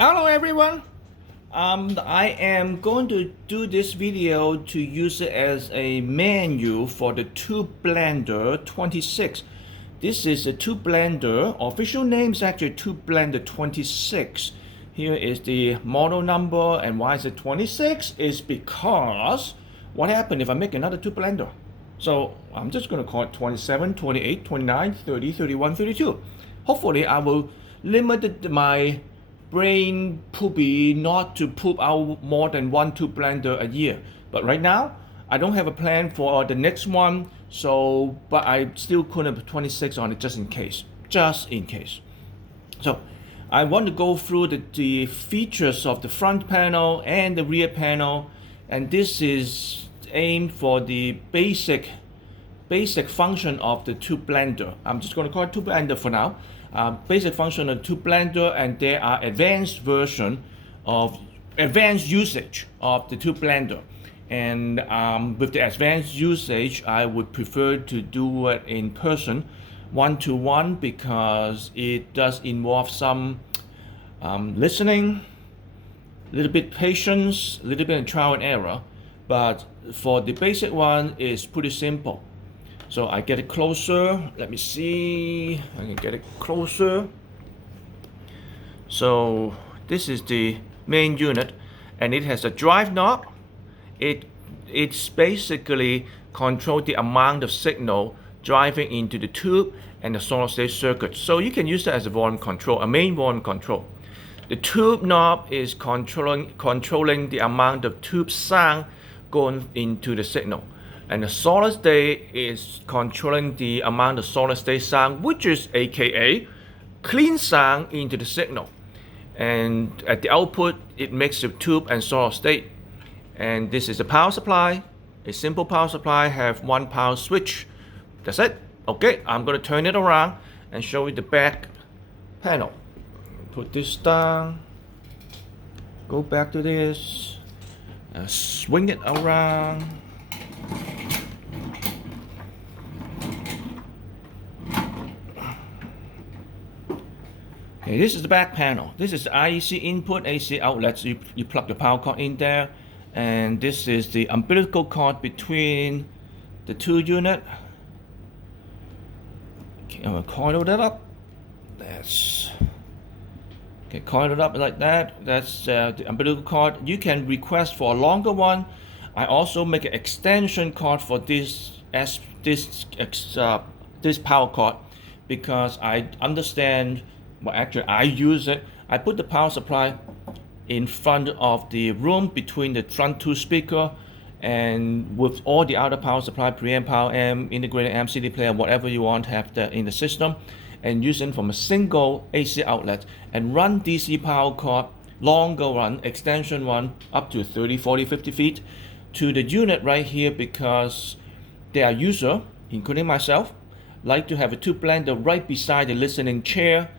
Hello everyone. I am going to do this video to use it as a menu for the Tube Blender 26. This is a Tube Blender. Official name is actually Tube Blender 26. Here is the model number, and why is it 26? Is because what happened if I make another Tube Blender? So I'm just going to call it 27, 28, 29, 30, 31, 32. Hopefully I will limit my brain poopy not to poop out more than one Tube Blender a year. But right now, I don't have a plan for the next one, but I still couldn't put 26 on it just in case. So I want to go through the features of the front panel and the rear panel, and this is aimed for the basic function of the Tube Blender. I'm just going to call it Tube Blender for now. Basic function of Tube Blender, and there are advanced usage of the Tube Blender. And with the advanced usage, I would prefer to do it in person, one-to-one, because it does involve some listening, a little bit patience, a little bit of trial and error. But for the basic one, it's pretty simple. So I get it closer. Let me see. I can get it closer. So this is the main unit, and it has a drive knob. It's basically control the amount of signal driving into the tube and the solid state circuit. So you can use that as a volume control, a main volume control. The tube knob is controlling the amount of tube sound going into the signal. And the solid state is controlling the amount of solid state sound, which is AKA clean sound into the signal. And at the output, it makes the tube and solid state. And this is a power supply, a simple power supply, have one power switch. That's it. Okay, I'm going to turn it around and show you the back panel. Put this down, go back to this, swing it around. Okay, this is the back panel. This is the IEC input, AC outlets. You plug the power cord in there, and this is the umbilical cord between the two units. Okay, I'm gonna coil that up. Okay, coil it up like that. That's the umbilical cord. You can request for a longer one. I also make an extension cord for this power cord, because I understand. Well, actually, I use it. I put the power supply in front of the room between the front two speakers, and with all the other power supply, preamp, power amp, integrated amp, CD player, whatever you want to have that in the system, and use it from a single AC outlet, and run DC power cord, longer one, extension one, up to 30, 40, 50 feet to the unit right here, because their user, including myself, like to have a Tube Blender right beside the listening chair,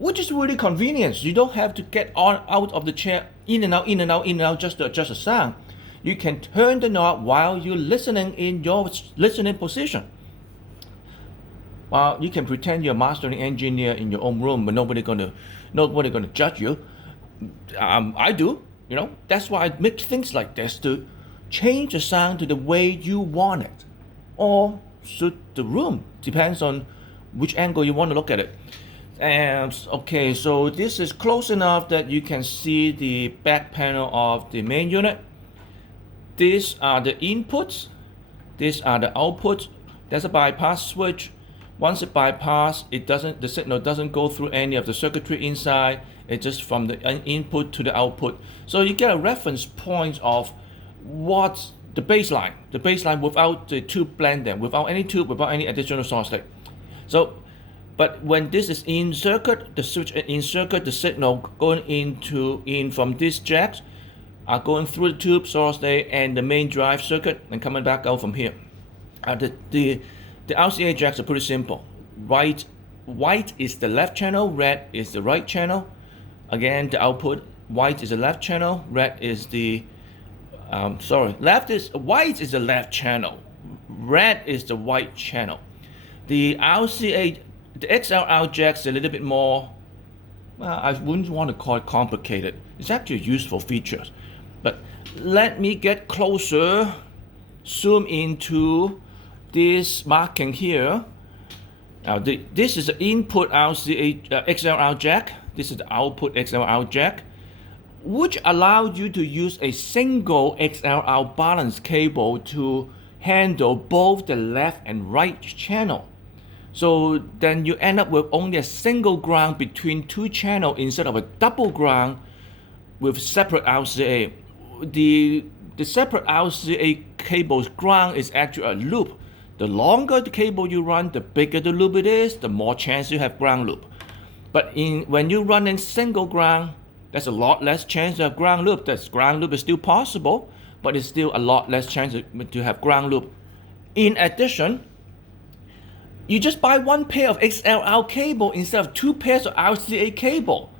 which is really convenient. You don't have to get out of the chair, in and out, just to adjust the sound. You can turn the knob while you're listening in your listening position. Well, you can pretend you're a mastering engineer in your own room, but nobody gonna judge you. I do, That's why I make things like this, to change the sound to the way you want it, or suit the room. Depends on which angle you want to look at it. And okay, so this is close enough that you can see the back panel of the main unit. These are the inputs, these are the outputs. There's a bypass switch. Once it bypass, the signal doesn't go through any of the circuitry inside. It's just from the input to the output. So you get a reference point of what's the baseline without the Tube Blender, without any tube, without any additional solid state. But when this is in circuit, the switch in circuit, the signal going in from these jacks are going through the tube, solid state, and the main drive circuit, and coming back out from here. The RCA jacks are pretty simple. White is the left channel, red is the right channel. Again, the output, white is the left channel, red is the white is the left channel, red is the white channel. The RCA The XLR jack's a little bit more well, I wouldn't want to call it complicated. It's actually a useful feature. But let me get closer, zoom into this marking here. Now this is the input RCA XLR jack. This is the output XLR jack, which allowed you to use a single XLR balance cable to handle both the left and right channel. So then you end up with only a single ground between two channels instead of a double ground with separate RCA. The separate RCA cable's ground is actually a loop. The longer the cable you run, the bigger the loop it is, the more chance you have ground loop. But when you run in single ground, there's a lot less chance to have ground loop. That ground loop is still possible, but it's still a lot less chance to have ground loop. In addition, you just buy one pair of XLR cable instead of two pairs of RCA cable.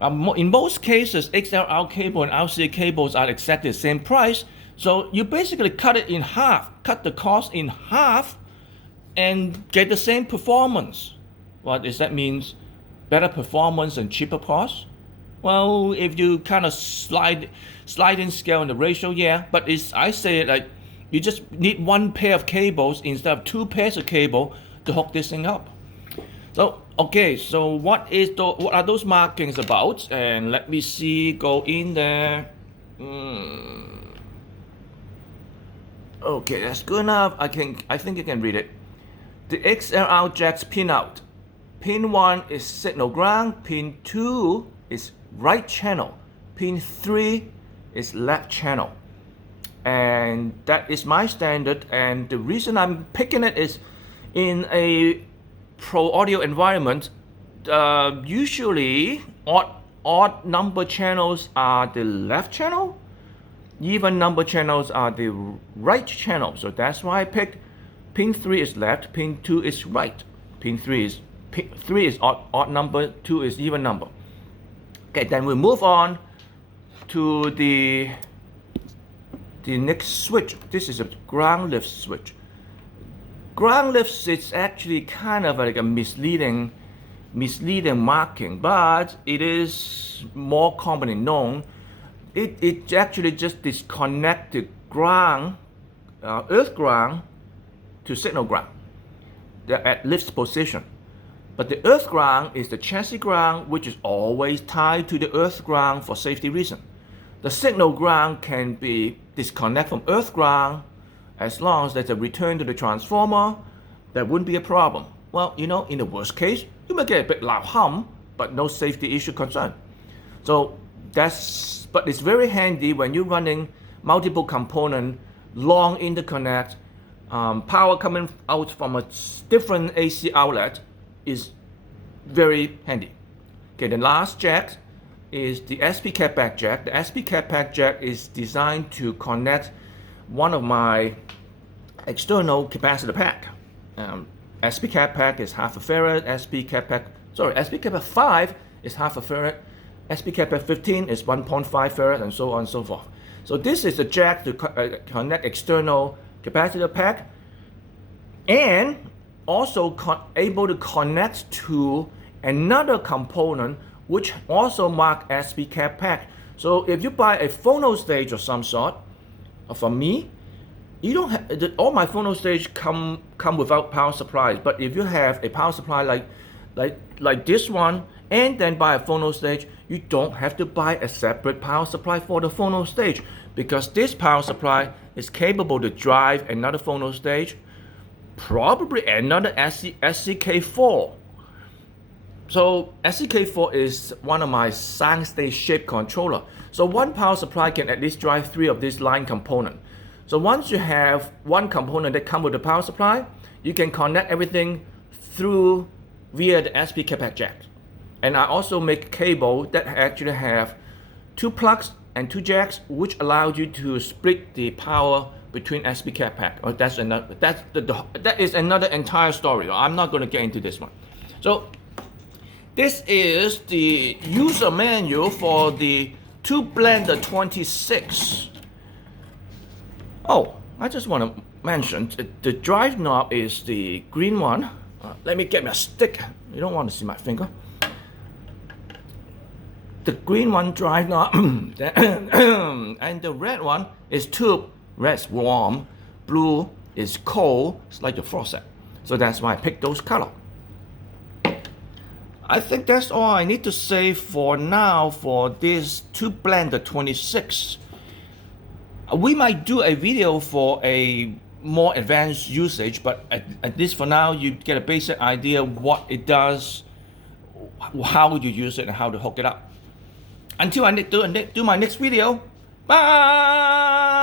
In most cases, XLR cable and RCA cables are exactly the same price. So you basically cut it in half, cut the cost in half, and get the same performance. What does that mean? Better performance and cheaper cost? Well, if you kind of slide in scale in the ratio, yeah. But I say it like you just need one pair of cables instead of two pairs of cable to hook this thing up. So okay, so what are those markings about? And let me see, go in there. Okay, that's good enough. I think you can read it. The XLR jack's pin out. Pin 1 is signal ground. Pin 2 is right channel. Pin 3 is left channel. And that is my standard. And the reason I'm picking it is in a pro audio environment, usually odd number channels are the left channel. Even number channels are the right channel. So that's why I picked pin 3 is left, pin 2 is right. Pin 3 is odd number, 2 is even number. Okay, then we move on to the next switch. This is a ground lift switch. Ground lifts is actually kind of like a misleading marking, but it is more commonly known. It actually just disconnects the ground, earth ground, to signal ground. They're at lift position. But the earth ground is the chassis ground, which is always tied to the earth ground for safety reason. The signal ground can be disconnected from earth ground as long as there's a return to the transformer. That wouldn't be a problem. Well, in the worst case, you may get a bit loud hum, but no safety issue concern. So but it's very handy when you're running multiple component, long interconnect, power coming out from a different AC outlet is very handy. Okay, the last jack is the SP catback jack. The SP catback jack is designed to connect one of my external capacitor pack. SP catback is half a farad. SP catback 5 is half a farad. SP catback 15 is 1.5 farad, and so on and so forth. So this is the jack to connect external capacitor pack, and also able to connect to another component which also mark SP catback. So if you buy a phono stage of some sort, from me, you don't have all my phono stage come without power supplies. But if you have a power supply like this one, and then buy a phono stage, you don't have to buy a separate power supply for the phono stage, because this power supply is capable to drive another phono stage, probably another SCK4. So SCK4 is one of my sound stage shape controller. So one power supply can at least drive 3 of these line components. So once you have one component that comes with the power supply, you can connect everything through via the SP catback jack. And I also make cable that actually have 2 plugs and 2 jacks, which allow you to split the power between SP catback. Oh, that is another entire story. I'm not going to get into this one. So this is the user manual for the 2Blender 26. Oh, I just want to mention the drive knob is the green one. Let me get my stick. You don't want to see my finger. the green one dry now, and the red one is too. Red's warm, blue is cold. It's like a faucet. So that's why I picked those color. I think that's all I need to say for now for this 2-blender 26. We might do a video for a more advanced usage, but at least for now, you get a basic idea what it does, how you use it, and how to hook it up. Until I do my next video, bye!